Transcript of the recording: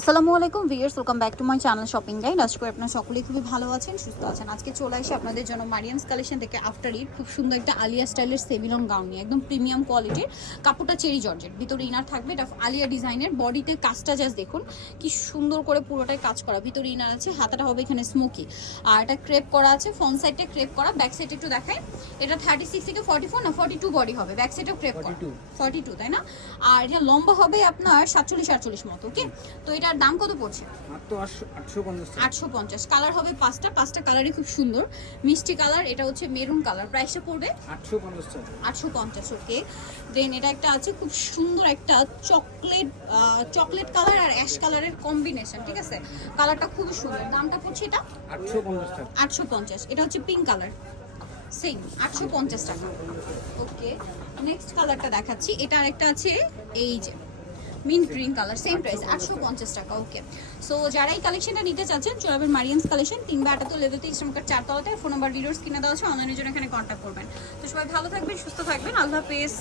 আসসালামু আলাইকুম viewers, welcome back to my channel shopping guide. আশা করি আপনারা সকলেই খুবই ভালো আছেন, সুস্থ আছেন। আজকে চলে আসি আপনাদের জন্য মারিয়ামস কালেকশন থেকে আফটার ঈদ খুব সুন্দর একটা আলিয়া স্টাইলের সেভিলন গাউন নিয়ে, একদম প্রিমিয়াম কোয়ালিটির। কাপড়টা চেরি জর্জেট, ভিতরে ইনার থাকবে, এটা আলিয়া ডিজাইনের। বডিতে কাজটা জাস্ট দেখুন কি সুন্দর করে পুরোটাই কাজ করা, ভিতরে ইনার আছে, হাতাটা হবে এখানে স্মোকি, আর এটা ক্রেপ করা আছে। ফ্রন্ট সাইডটা ক্রেপ করা, ব্যাক সাইড একটু দেখাই। এটা 36 থেকে 44 না 42 বডি হবে, ব্যাক সাইডেও ক্রেপ করা 42, তাই না? আর এটা লম্বা হবে আপনার 47-48 মতো। ওকে, তো এটার দাম কত পড়ছে? মাত্র 850। কালার হবে পাঁচটা কালারই খুব সুন্দর মিষ্টি কালার। এটা হচ্ছে মেরুন কালার, প্রাইসটা পড়বে 850। ওকে, দেন এটা একটা আছে খুব সুন্দর একটা চকলেট কালার আর অ্যাশ কালারের কম্বিনেশন, ঠিক আছে? কালারটা খুবই সুন্দর। দামটা পড়ছে এটা 850। এটা হচ্ছে পিঙ্ক কালার, সেম 850 টাকা। ওকে, নেক্সট কালারটা দেখাচ্ছি। এটা আরেকটা আছে এই যে mint green colour, same price 850 টাকা। ওকে, সো যারা এই কালেকশনটা নিতে চাচ্ছেন চলে আসবেন মারিয়ামস কালেকশন, 3/78 লেভেল 23 নম্বর 4 তলাতে। ফোন নাম্বার ভিডিওস কিনে দেওয়া আছে, অনলাইনের জন্য এখানে কন্ট্যাক্ট করবেন। তো সবাই ভালো থাকবেন, সুস্থ থাকবেন, আল্লাহ হাফেজ।